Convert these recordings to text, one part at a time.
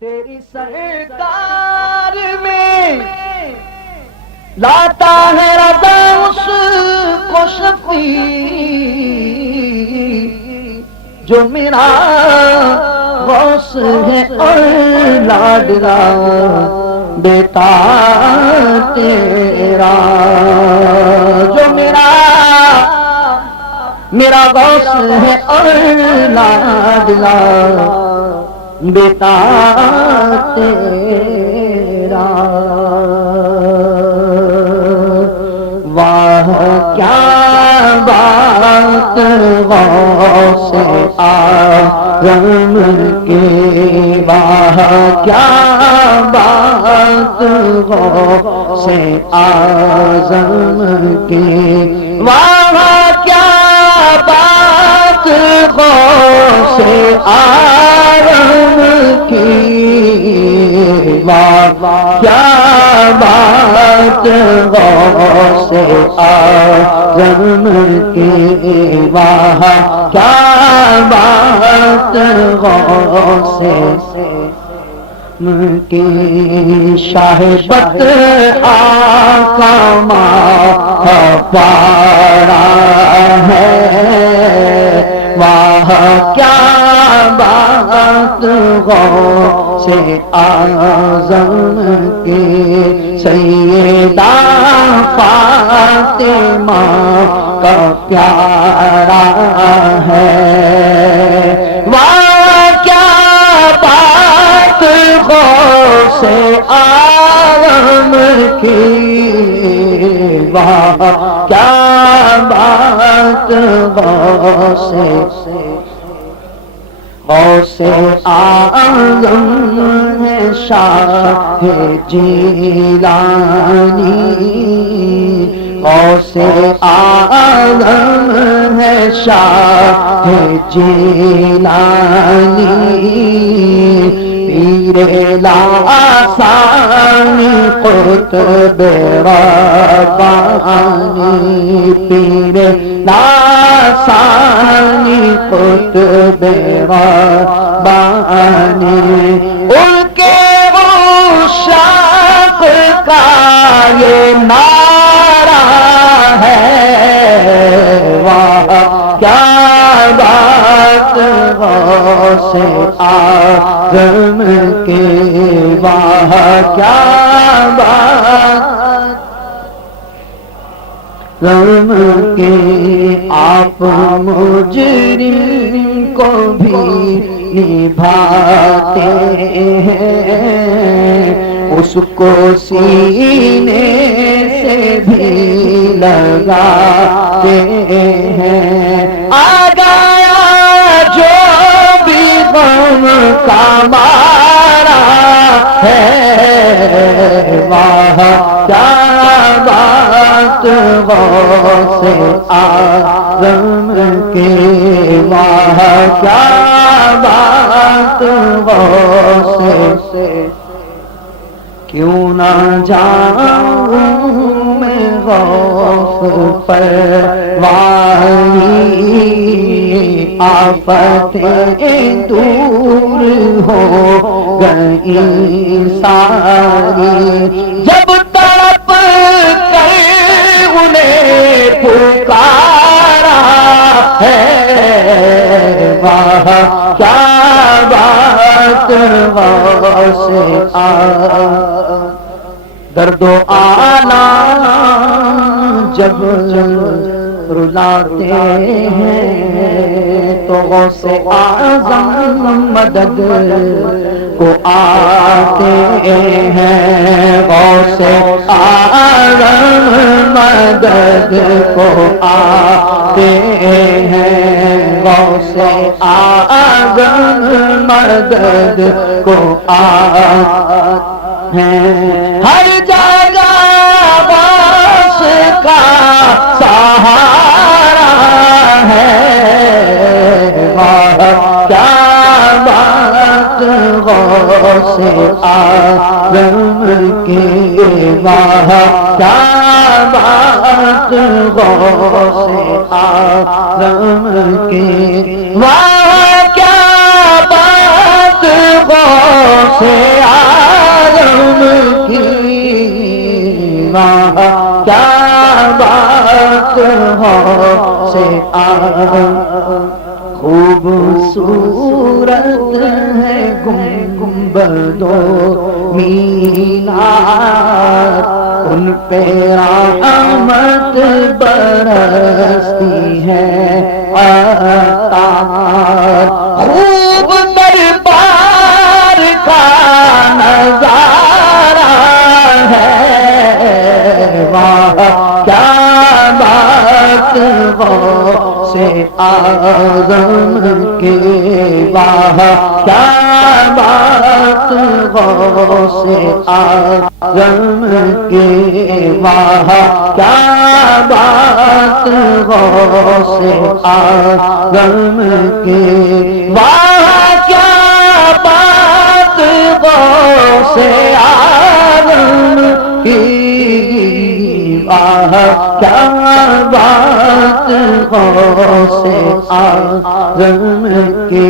تیری سرکار میں لاتا ہے رضا اس کو شفیع جو میرا غوث ہے اور لاڈلا بیٹا تیرا، جو میرا غوث ہے اور لاڈلا بیٹا تیرا۔ واہ کیا بات غوث اعظم کی، واہ کیا بات غوث اعظم کی، واہ کیا بات غوث اعظم کی، واہ کیا بات غوث اعظم کی، واہ کیا بات غوث کی، شاہبت آقا پارا ہے، واہ کیا بات غوث اعظم کی، سیدہ فاطمہ کا پیارا ہے، واہ کیا بات غوث اعظم کی، واہ کیا بات غوث اعظم ہے شاہ جیلانی، غوث اعظم ہے شاہ جیلانی، پیر لاسانی قطب ربانی، پیر لاسانی قطب ربانی، ان کے عشاق کا یہ نعرہ ہے، واہ کیا بات غوث اعظم کی، واہ کیا بات غم کے، آپ مجرم کو بھی نبھاتے ہیں، اس کو سینے سے بھی لگاتے ہیں، آ گیا جو بھی غم کا مارا ہے، واہ کیا بات غوث اعظم کے، واہ کیا بات غوث، کیوں نہ جاؤں میں غوث پر والی، آفتیں دور ہو گئی ساری، جب تڑپ کر انہیں پکارا ہے، واہ کیا بات غوث اعظم، درد و آلام جب رلاتے ہیں تو غوث اعظم مدد کو آتے ہیں، غوث اعظم مدد کو آتے ہیں، غوث اعظم مدد کو آتے ہیں، ہر جگہ غوث کا سہارا ہے، واہ کیا بات غوث اعظم کی، واہ کیا بات غوث اعظم کی، واہ کیا بات غوث بات ہو سے خوبصورت ہے گنبد و مینار، ان پہ رحمت برستی ہے عطار، خوب دربار کا نظارہ ہے، واہ کیا بات ہو سے اعظم کے، واہ کیا بات ہو سے اعظم کے، واہ کیا بات ہو سے اعظم کے، واہ کیا بات ہو سے اعظم کی، واہ کیا بات ہو سے اعظم کی،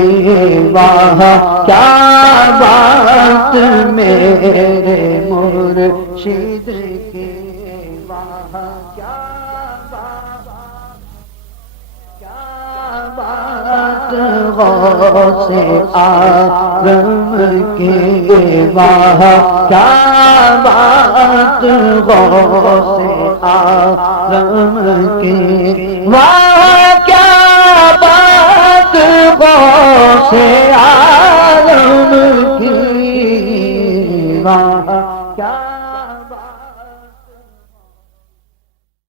واہ کیا بات میرے مرشد کی، واہ کیا بات ہو سے اعظم کی، واہ کیا بات ہو سے اعظم کی، واہ کیا بات ہو سے اعظم کی،